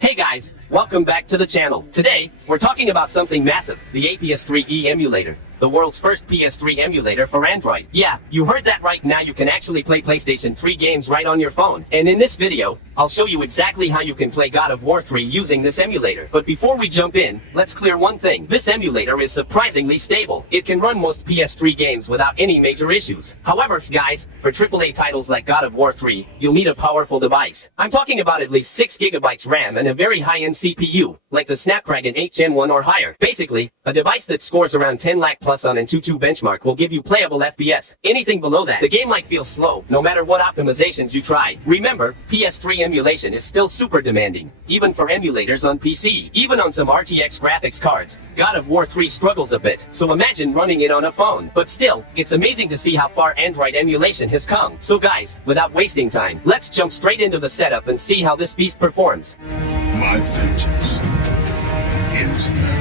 Hey guys, welcome back to the channel. Today, we're talking about something massive, the APS3e Emulator. The world's first PS3 emulator for Android. Yeah, you heard that right. Now you can actually play PlayStation 3 games right on your phone. And in this video, I'll show you exactly how you can play God of War 3 using this emulator. But before we jump in, let's clear one thing. This emulator is surprisingly stable. It can run most PS3 games without any major issues. However, guys, for AAA titles like God of War 3, you'll need a powerful device. I'm talking about at least 6 GB RAM and a very high-end CPU, like the Snapdragon 8 Gen 1 or higher. Basically, a device that scores around 10 lakh plus on Antutu benchmark will give you playable FPS. Anything below that, the game might feel slow, no matter what optimizations you try. Remember, PS3 emulation is still super demanding, even for emulators on PC. Even on some RTX graphics cards, God of War 3 struggles a bit, so imagine running it on a phone. But still, it's amazing to see how far Android emulation has come. So guys, without wasting time, let's jump straight into the setup and see how this beast performs. My vengeance ends now.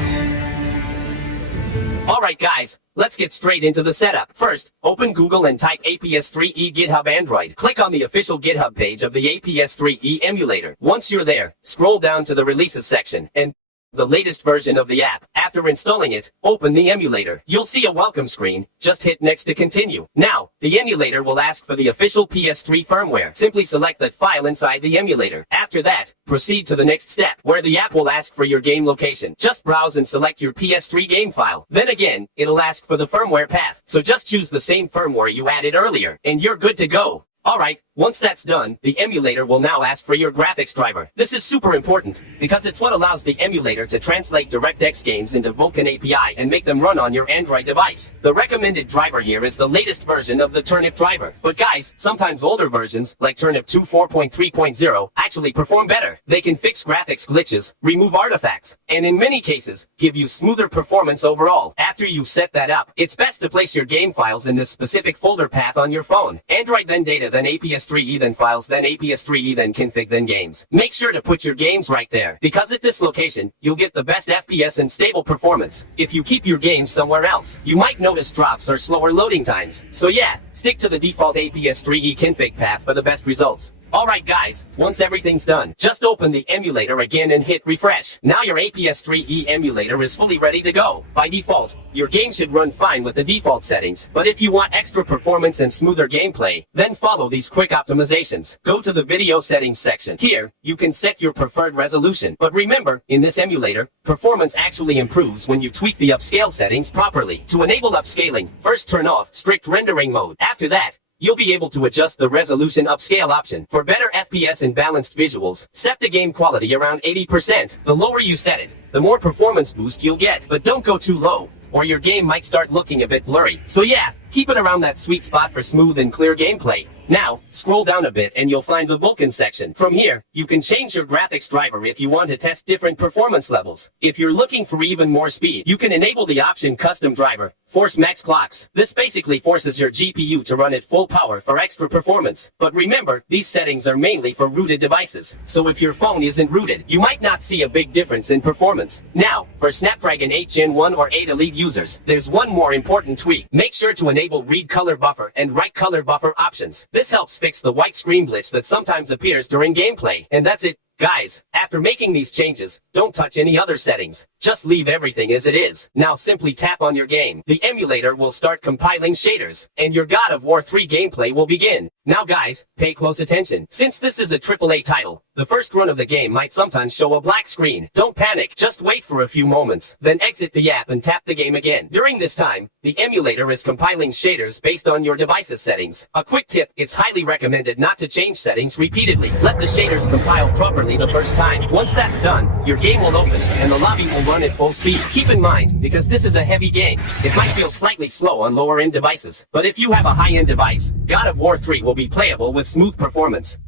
Alright guys, let's get straight into the setup. First, open Google and type APS3e GitHub Android. Click on the official GitHub page of the APS3e Emulator. Once you're there, scroll down to the releases section and the latest version of the app. After installing it, open the emulator. You'll see a welcome screen. Just hit next to continue. Now, the emulator will ask for the official PS3 firmware. Simply select that file inside the emulator. After that, proceed to the next step, where the app will ask for your game location. Just browse and select your PS3 game file. Then again, it'll ask for the firmware path. So just choose the same firmware you added earlier, and you're good to go. Alright, once that's done, the emulator will now ask for your graphics driver. This is super important, because it's what allows the emulator to translate DirectX games into Vulkan API and make them run on your Android device. The recommended driver here is the latest version of the Turnip driver. But guys, sometimes older versions, like Turnip 2 4.3.0, actually perform better. They can fix graphics glitches, remove artifacts, and in many cases, give you smoother performance overall. After you've set that up, it's best to place your game files in this specific folder path on your phone. Android then data, then APS3e, then files, then APS3e, then config, then games. Make sure to put your games right there, because at this location, you'll get the best FPS and stable performance. If you keep your games somewhere else, you might notice drops or slower loading times. So yeah, stick to the default APS3e config path for the best results. Alright guys, once everything's done, just open the emulator again and hit refresh. Now your APS3e emulator is fully ready to go. By default, your game should run fine with the default settings, but if you want extra performance and smoother gameplay, then follow these quick optimizations. Go to the video settings section. Here, you can set your preferred resolution. But remember, in this emulator, performance actually improves when you tweak the upscale settings properly. To enable upscaling, first turn off strict rendering mode. After that, you'll be able to adjust the resolution upscale option. For better FPS and balanced visuals, set the game quality around 80%. The lower you set it, the more performance boost you'll get. But don't go too low, or your game might start looking a bit blurry. So yeah, keep it around that sweet spot for smooth and clear gameplay. Now, scroll down a bit and you'll find the Vulkan section. From here, you can change your graphics driver if you want to test different performance levels. If you're looking for even more speed, you can enable the option Custom Driver, Force Max Clocks. This basically forces your GPU to run at full power for extra performance. But remember, these settings are mainly for rooted devices. So if your phone isn't rooted, you might not see a big difference in performance. Now, for Snapdragon 8 Gen 1 or 8 Elite users, there's one more important tweak. Make sure to enable Read Color Buffer and Write Color Buffer options. This helps fix the white screen glitch that sometimes appears during gameplay. And that's it. Guys, after making these changes, don't touch any other settings. Just leave everything as it is. Now simply tap on your game. The emulator will start compiling shaders, and your God of War 3 gameplay will begin. Now guys, pay close attention. Since this is a AAA title, the first run of the game might sometimes show a black screen. Don't panic, just wait for a few moments, then exit the app and tap the game again. During this time, the emulator is compiling shaders based on your device's settings. A quick tip, it's highly recommended not to change settings repeatedly. Let the shaders compile properly the first time. Once that's done, your game will open, and the lobby will run at full speed. Keep in mind, because this is a heavy game, it might feel slightly slow on lower-end devices. But if you have a high-end device, God of War 3 will be playable with smooth performance.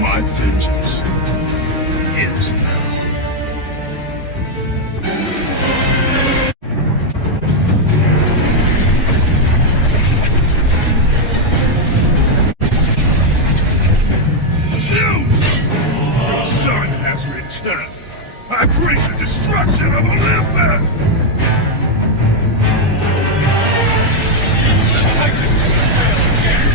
My vengeance ends now. Zeus! Your son has returned. I bring the destruction of Olympus! The Titans will again!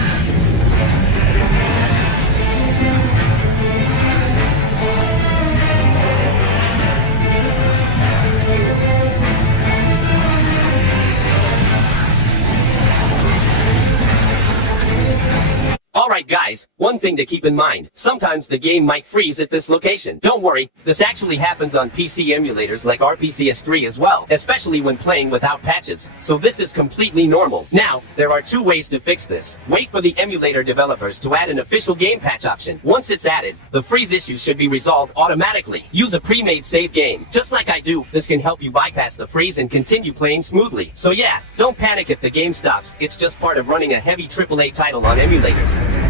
Alright guys, one thing to keep in mind, sometimes the game might freeze at this location. Don't worry, this actually happens on PC emulators like PS3 as well, especially when playing without patches, so this is completely normal. Now, there are two ways to fix this. Wait for the emulator developers to add an official game patch option. Once it's added, the freeze issue should be resolved automatically. Use a pre-made save game. Just like I do, this can help you bypass the freeze and continue playing smoothly. So yeah, don't panic if the game stops, it's just part of running a heavy AAA title on emulators.